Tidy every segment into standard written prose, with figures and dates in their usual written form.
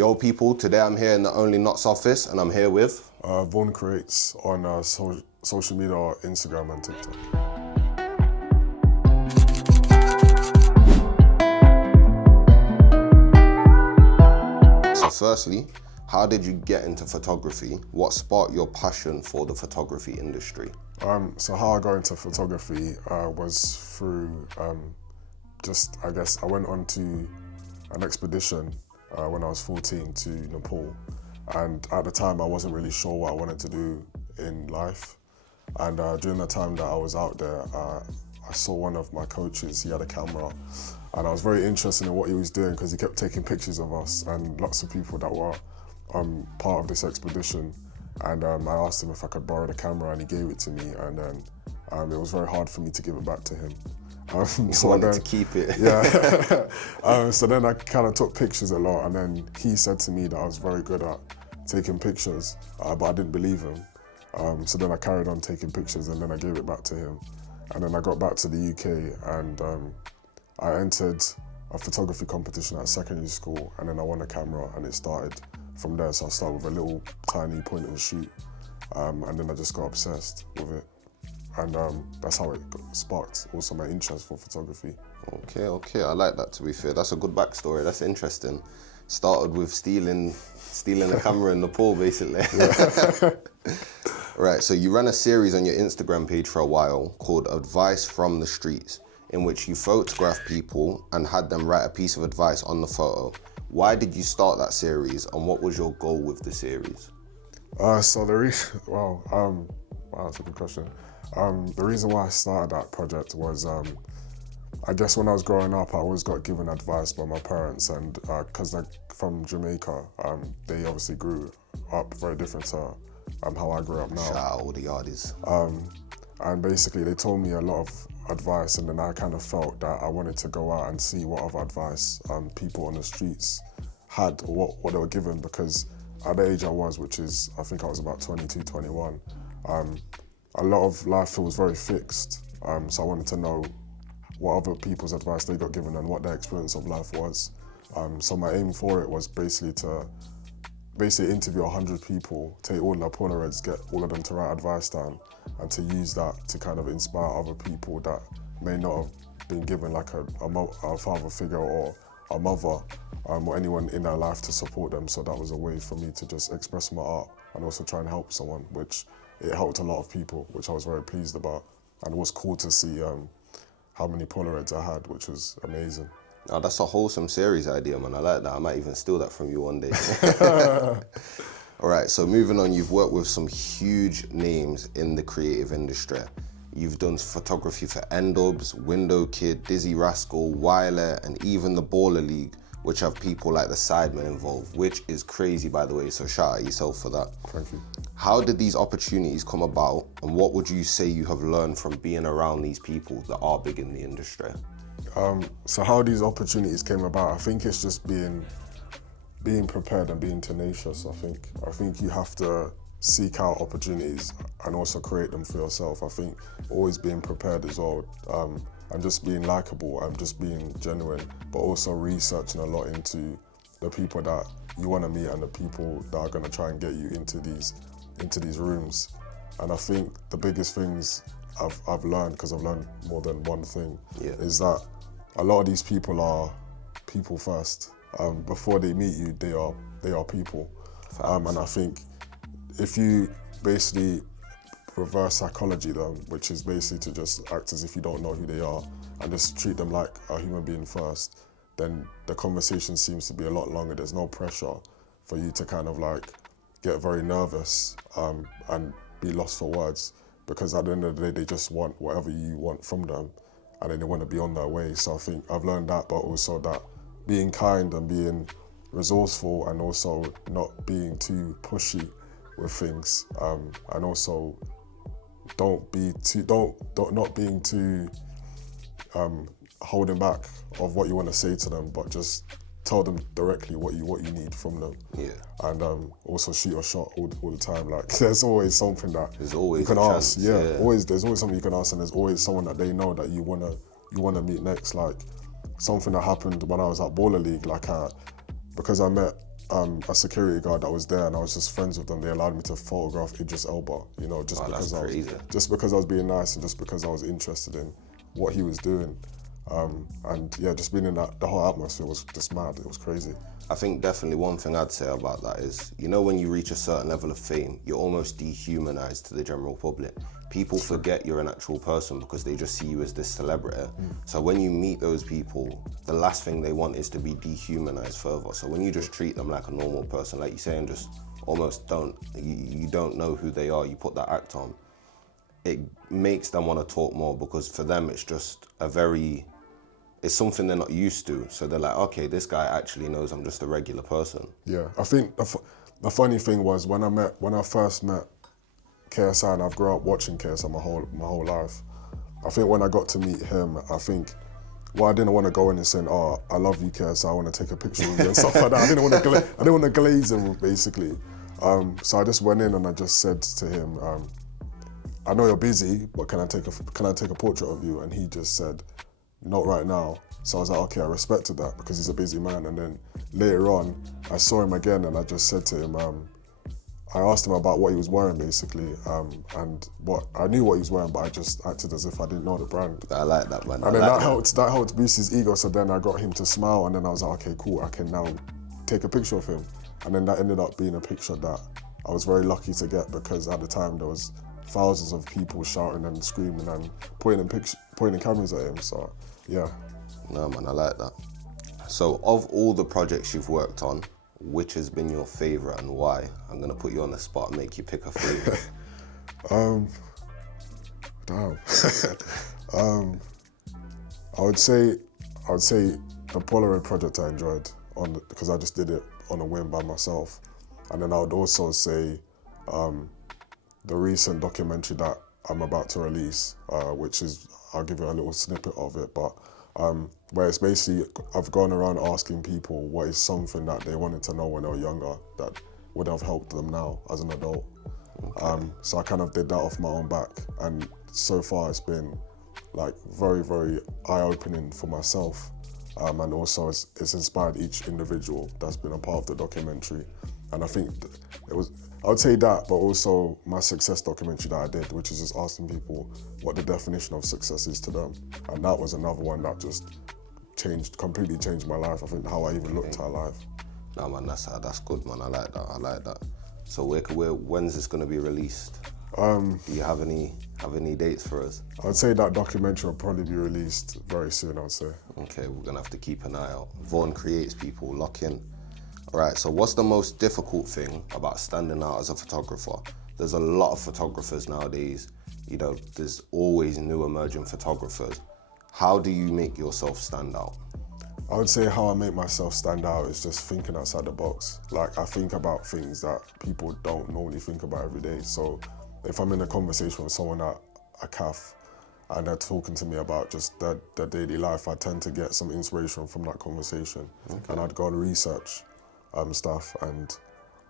Yo people, today I'm here in the Only Knots office and I'm here with... Vawn creates on social media, Instagram and TikTok. So firstly, how did you get into photography? What sparked your passion for the photography industry? So how I got into photography was through I went on to an expedition when I was 14 to Nepal. And at the time, I wasn't really sure what I wanted to do in life. And during the time that I was out there, I saw one of my coaches, he had a camera. And I was very interested in what he was doing because he kept taking pictures of us and lots of people that were part of this expedition. And I asked him if I could borrow the camera and he gave it to me. And then it was very hard for me to give it back to him. So I wanted to keep it. Yeah. So then I kind of took pictures a lot, and then he said to me that I was very good at taking pictures, but I didn't believe him. So then I carried on taking pictures, and then I gave it back to him. And then I got back to the UK, and I entered a photography competition at secondary school, and then I won a camera, and it started from there. So I started with a little tiny point and shoot, and then I just got obsessed with it. And that's how it sparked also my interest for photography. Okay, I like that, to be fair. That's a good backstory, that's interesting. Started with stealing a camera in Nepal, basically. Yeah. Right, so you ran a series on your Instagram page for a while called Advice from the Streets, in which you photographed people and had them write a piece of advice on the photo. Why did you start that series, and what was your goal with the series? That's a good question. The reason why I started that project was, I guess when I was growing up, I always got given advice by my parents, and because they're from Jamaica, they obviously grew up very different to how I grew up now. Shout out all the yardies. And basically they told me a lot of advice, and then I kind of felt that I wanted to go out and see what other advice people on the streets had, or what they were given, because at the age I was, which is, I think I was about 22, 21, a lot of life feels very fixed, so I wanted to know what other people's advice they got given and what their experience of life was. So my aim for it was basically to interview 100 people, take all their Polaroids, get all of them to write advice down, and to use that to kind of inspire other people that may not have been given like a father figure or a mother or anyone in their life to support them. So that was a way for me to just express my art and also try and help someone, which it helped a lot of people, which I was very pleased about. And it was cool to see how many Polaroids I had, which was amazing. Oh, that's a wholesome series idea, man. I like that. I might even steal that from you one day. All right, so moving on, you've worked with some huge names in the creative industry. You've done photography for Endobs, Window Kid, Dizzy Rascal, Wiley, and even the Baller League, which have people like the Sidemen involved, which is crazy, by the way, so shout out yourself for that. Thank you. How did these opportunities come about, and what would you say you have learned from being around these people that are big in the industry? So how these opportunities came about, I think it's just being prepared and being tenacious. I think you have to seek out opportunities and also create them for yourself. I think always being prepared as well, and just being likable and just being genuine, but also researching a lot into the people that you want to meet and the people that are going to try and get you into these rooms. And I think the biggest things I've learned, because I've learned more than one thing, is that a lot of these people are people first. Before they meet you, they are people. And I think if you basically reverse psychology them, which is basically to just act as if you don't know who they are and just treat them like a human being first, then the conversation seems to be a lot longer. There's no pressure for you to kind of like get very nervous and be lost for words, because at the end of the day, they just want whatever you want from them, and then they want to be on their way. So I think I've learned that, but also that being kind and being resourceful and also not being too pushy with things, and also not being too holding back of what you want to say to them, but just tell them directly what you need from them. Yeah. And also shoot your shot all the time. Like there's always something that you can ask. Yeah. There's always something you can ask, and there's always someone that they know that you wanna meet next. Like something that happened when I was at Baller League, because I met a security guard that was there, and I was just friends with them. They allowed me to photograph Idris Elba, you know, just because I was being nice and just because I was interested in what he was doing. And yeah, just being in the whole atmosphere was just mad. It was crazy. I think definitely one thing I'd say about that is, you know, when you reach a certain level of fame, you're almost dehumanized to the general public. People forget you're an actual person because they just see you as this celebrity. So when you meet those people, the last thing they want is to be dehumanized further. So when you just treat them like a normal person, like you say, and just almost you don't know who they are, you put that act on, it makes them want to talk more, because for them it's just it's something they're not used to. So they're like, okay, this guy actually knows I'm just a regular person. Yeah, I think the funny thing was when I first met KSI, and I've grown up watching KSI my whole life. I think when I got to meet him, I think, well, I didn't want to go in and say, oh, I love you, KSI, I want to take a picture with you and stuff like that. I didn't want to glaze him, basically. So I just went in and I just said to him, I know you're busy, but can I take a portrait of you? And he just said, not right now. So I was like, okay, I respected that because he's a busy man. And then later on, I saw him again and I just said to him, I asked him about what he was wearing, basically, and I knew what he was wearing, but I just acted as if I didn't know the brand. I like that, man. And then that helped boost his ego. So then I got him to smile, and then I was like, okay, cool, I can now take a picture of him. And then that ended up being a picture that I was very lucky to get, because at the time there was thousands of people shouting and screaming and pointing cameras at him. So yeah. No, man, I like that. So of all the projects you've worked on, which has been your favourite and why? I'm gonna put you on the spot and make you pick a favourite. Damn. I would say the Polaroid project I enjoyed because I just did it on a whim by myself, and then I would also say the recent documentary that I'm about to release, which is, I'll give you a little snippet of it, but where it's basically, I've gone around asking people what is something that they wanted to know when they were younger that would have helped them now as an adult. Okay. So I kind of did that off my own back, and so far it's been like very, very eye-opening for myself, and also it's inspired each individual that's been a part of the documentary. And I think I would say that, but also my success documentary that I did, which is just asking people what the definition of success is to them. And that was another one that just completely changed my life. I think how I even looked at life. No, man, that's good, man. I like that. So when's this gonna be released? Do you have any dates for us? I'd say that documentary will probably be released very soon, I'd say. Okay, we're gonna have to keep an eye out. Vawn creates people, lock in. All right, so what's the most difficult thing about standing out as a photographer? There's a lot of photographers nowadays. You know, there's always new emerging photographers. How do you make yourself stand out? I would say how I make myself stand out is just thinking outside the box. Like, I think about things that people don't normally think about every day. So if I'm in a conversation with someone at a cafe and they're talking to me about just their daily life, I tend to get some inspiration from that conversation. Okay. And I'd go and research stuff, and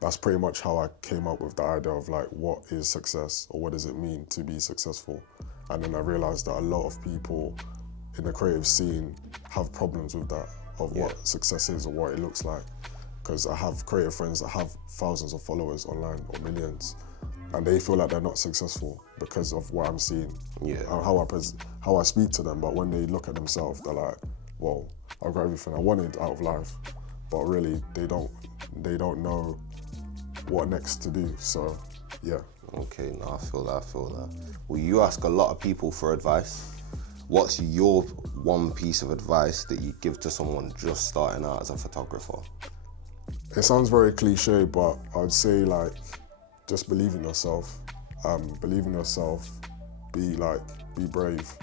that's pretty much how I came up with the idea of like, what is success, or what does it mean to be successful? And then I realized that a lot of people in the creative scene have problems with that, of what success is or what it looks like. Because I have creative friends that have thousands of followers online, or millions, and they feel like they're not successful because of what I'm seeing, how I speak to them. But when they look at themselves, they're like, well, I've got everything I wanted out of life. But really, they don't know what next to do. So, yeah. Okay, no, I feel that. Well, you ask a lot of people for advice. What's your one piece of advice that you give to someone just starting out as a photographer? It sounds very cliche, but I'd say like, just believe in yourself. Be brave.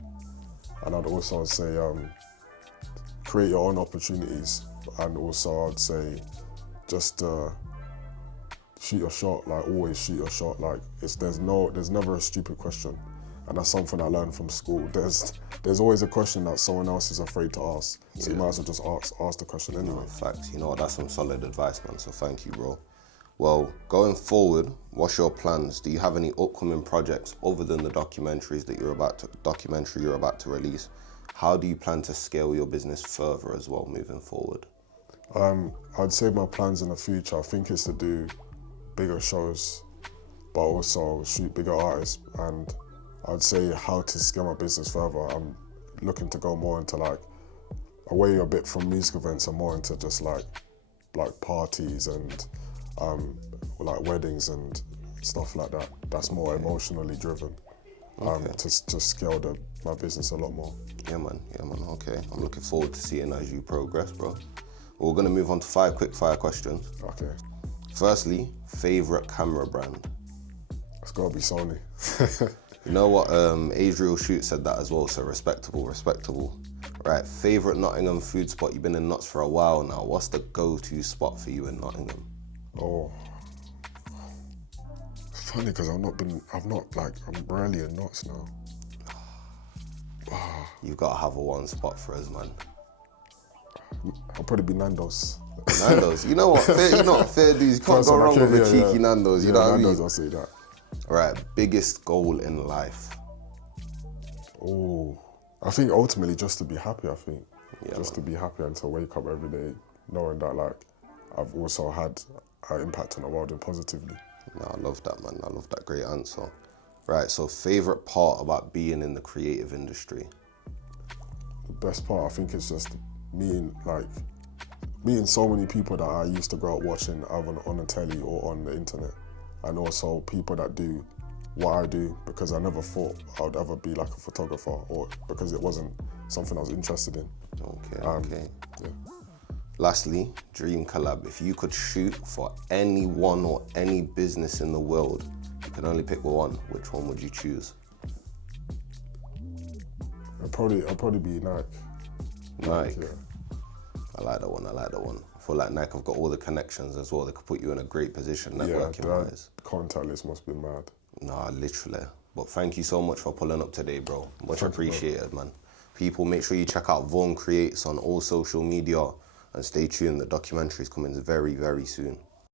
And I'd also say, create your own opportunities. And also I'd say just shoot your shot, like always shoot your shot. Like there's never a stupid question. And that's something I learned from school. There's always a question that someone else is afraid to ask. So you might as well just ask the question anyway. Facts, you know what, that's some solid advice, man, so thank you, bro. Well, going forward, what's your plans? Do you have any upcoming projects other than the documentary you're about to release? How do you plan to scale your business further as well moving forward? I'd say my plans in the future, I think, is to do bigger shows, but also shoot bigger artists. And I'd say how to scale my business further. I'm looking to go more into like away a bit from music events and more into just like parties and like weddings and stuff like that. That's more emotionally driven. To scale my business a lot more. Yeah, man. Okay. I'm looking forward to seeing as you progress, bro. We're gonna move on to 5 quick fire questions. Okay. Firstly, favorite camera brand. It's gotta be Sony. You know what? Adriel Shoot said that as well. So respectable. Right. Favorite Nottingham food spot. You've been in Notts for a while now. What's the go-to spot for you in Nottingham? Oh. Funny because I'm rarely in Notts now. You've got to have a one spot for us, man. I'll probably be Nando's. Nando's. You know what? Fair dues. You can't go wrong with a cheeky Nando's. You know what I mean? Nando's, I'll say that. Right. Biggest goal in life. Oh, I think ultimately just to be happy. I think Just to be happy and to wake up every day knowing that like I've also had an impact on the world and positively. No, I love that, man. I love that. Great answer. Right, so favorite part about being in the creative industry? The best part, I think, is just meeting so many people that I used to grow up watching either on the telly or on the internet, and also people that do what I do, because I never thought I would ever be like a photographer, or because it wasn't something I was interested in. Okay. Yeah. Lastly, dream collab. If you could shoot for anyone or any business in the world, you can only pick one. Which one would you choose? I'd probably be Nike. Nike. Yeah. I like that one. I feel like Nike have got all the connections as well. They could put you in a great position networking wise. Contact list must be mad. Nah, literally. But thank you so much for pulling up today, bro. Much appreciated, man. People, make sure you check out Vawn Creates on all social media and stay tuned. The documentary's coming very, very soon.